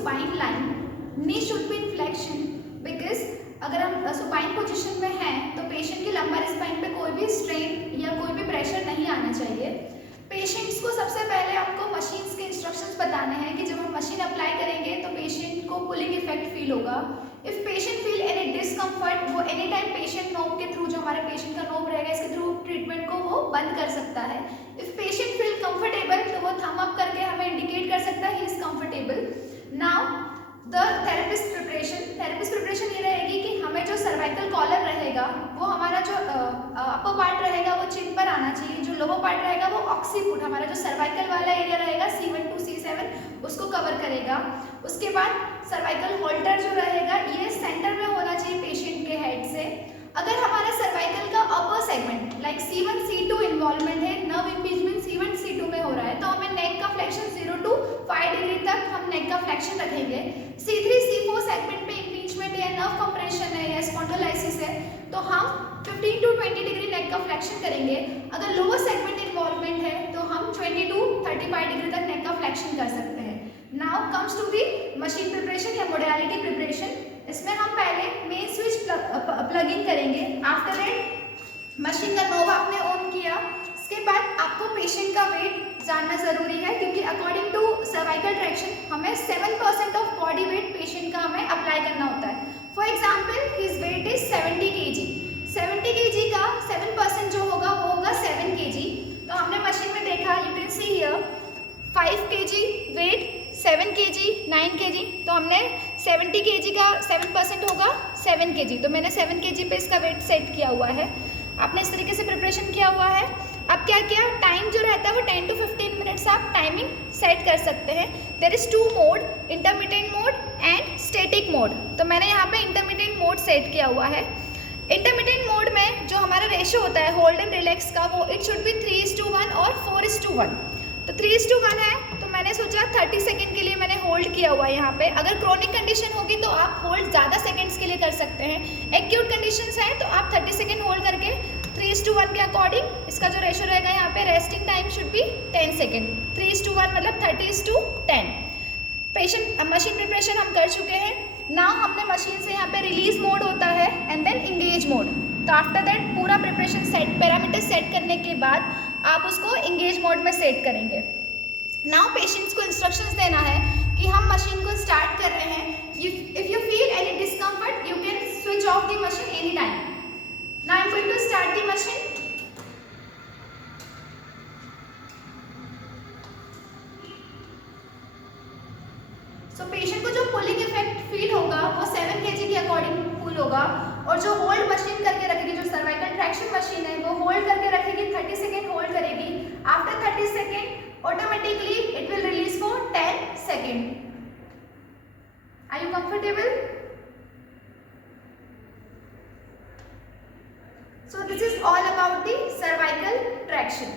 supine line, knee should be in flexion because अगर हम supine position में हैं तो पेशेंट की लंबर स्पाइन पे कोई भी स्ट्रेन या कोई भी प्रेशर नहीं आना चाहिए। पेशेंट्स को सबसे पहले आपको मशीन्स के इंस्ट्रक्शंस बताने हैं कि जब हम मशीन अप्लाई करेंगे तो पेशेंट को पुलिंग इफेक्ट फील होगा। If patient feel any discomfort, वो एनी टाइम पेशेंट नोब के थ्रू, जो हमारे पेशेंट का नोब रहेगा इसके थ्रू ट्रीटमेंट को वो बंद कर सकता है। इफ पेशेंट फील कंफर्टेबल तो वो थम अप करके हमें इंडिकेट कर सकता है he is comfortable. Now the therapist preparation ये रहेगी कि हमें जो सर्वाइकल कॉलर रहेगा वो हमारा जो अपर पार्ट रहेगा वो चिन पर आना चाहिए, जो लोअर पार्ट रहेगा वो ऑक्सीपुट, हमारा जो सर्वाइकल वाला एरिया रहेगा C1 to C7 उसको कवर करेगा। उसके बाद सर्वाइकल होल्टर जो रहेगा ये सेंटर में होना चाहिए पेशेंट के हेड से। अगर हमारा सर्वाइकल का upper segment like C1 C2 involvement है, नर्व इंपीचमेंट C1 C2 में हो रहा है, तो हमें नेक का फ्लेक्शन 0 to 5 डिग्री तक हम नेक का फ्लेक्शन रखेंगे। C3 C4 सेगमेंट में इंपीचमेंट है, नर्व कंप्रेशन है या स्पॉन्डिलोलाइसिस है तो हम 15 to 20 डिग्री नेक का फ्लेक्शन करेंगे। अगर लोअर सेगमेंट इन्वॉल्वमेंट है तो हम 20 to 35 डिग्री तक नेक का फ्लेक्शन कर सकते हैं। Now comes to the machine preparation या मोडालिटी प्रिपरेशन। इसमें हम पहले मेन स्विच प्लग इन करेंगे। आफ्टर दैट मशीन का नोब आपने ऑन किया, इसके बाद आपको पेशेंट का वेट जानना जरूरी है क्योंकि अकॉर्डिंग टू सर्वाइकल ट्रैक्शन हमें 7% ऑफ बॉडी वेट पेशेंट का हमें अप्लाई करना होता है। For example his weight is 70 kg, 70 kg का 7% जो होगा वो होगा 7 kg। तो हमने मशीन में देखा, you can see here 5 kg weight, 7 kg, 9 kg, तो हमने 70 kg का 7% होगा 7 kg, तो मैंने 7 kg पे इसका वेट सेट किया हुआ है। आपने इस तरीके से प्रिपरेशन किया हुआ है। अब क्या किया, टाइम जो रहता है वो 10 to 15 मिनट्स आप टाइमिंग सेट कर सकते हैं। There is 2 mode, intermittent mode and static mode. तो मैंने यहाँ पे इंटरमिटेंट मोड सेट किया हुआ है। इंटरमिटेंट मोड में जो हमारा रेशो होता है होल्ड एंड रिलैक्स का वो इट शुड बी 3:1 और 4:1। तो 3:1 है तो मैंने सोचा 30 सेकेंड के लिए मैंने होल्ड किया हुआ है यहाँ पे। अगर क्रोनिक कंडीशन होगी तो आप होल्ड ज़्यादा सेकेंड्स के लिए कर सकते हैं। एक्यूट कंडीशंस हैं तो आप 30 सेकेंड होल्ड करके 3:1 के अकॉर्डिंग इसका जो रेशो रहेगा यहाँ पे resting time should be 10 second. 3:1 मतलब 30:10। पेशेंट मशीन प्रिपरेशन हम कर चुके हैं। नाउ हमने मशीन से यहाँ पे रिलीज मोड होता है एंड देन इंगेज मोड। तो आफ्टर दैट पूरा प्रिपरेशन सेट, पैरामीटर सेट करने के बाद आप उसको इंगेज मोड में सेट करेंगे। नाउ पेशेंट्स को इंस्ट्रक्शंस देना है कि हम मशीन को स्टार्ट कर रहे हैं। If you feel any discomfort you can switch off the machine any time. Now I am going to start the machine. So patient को जो पुलिंग इफेक्ट फील होगा वो 7 kg के अकॉर्डिंग पुल होगा और जो होल्ड मशीन करके रखेगी, जो सर्वाइकल ट्रैक्शन मशीन है वो होल्ड करके रखेगी, 30 सेकेंड होल्ड करेगी। After 30 second automatically it will release for 10 second. Are you comfortable? So this is all about the cervical traction.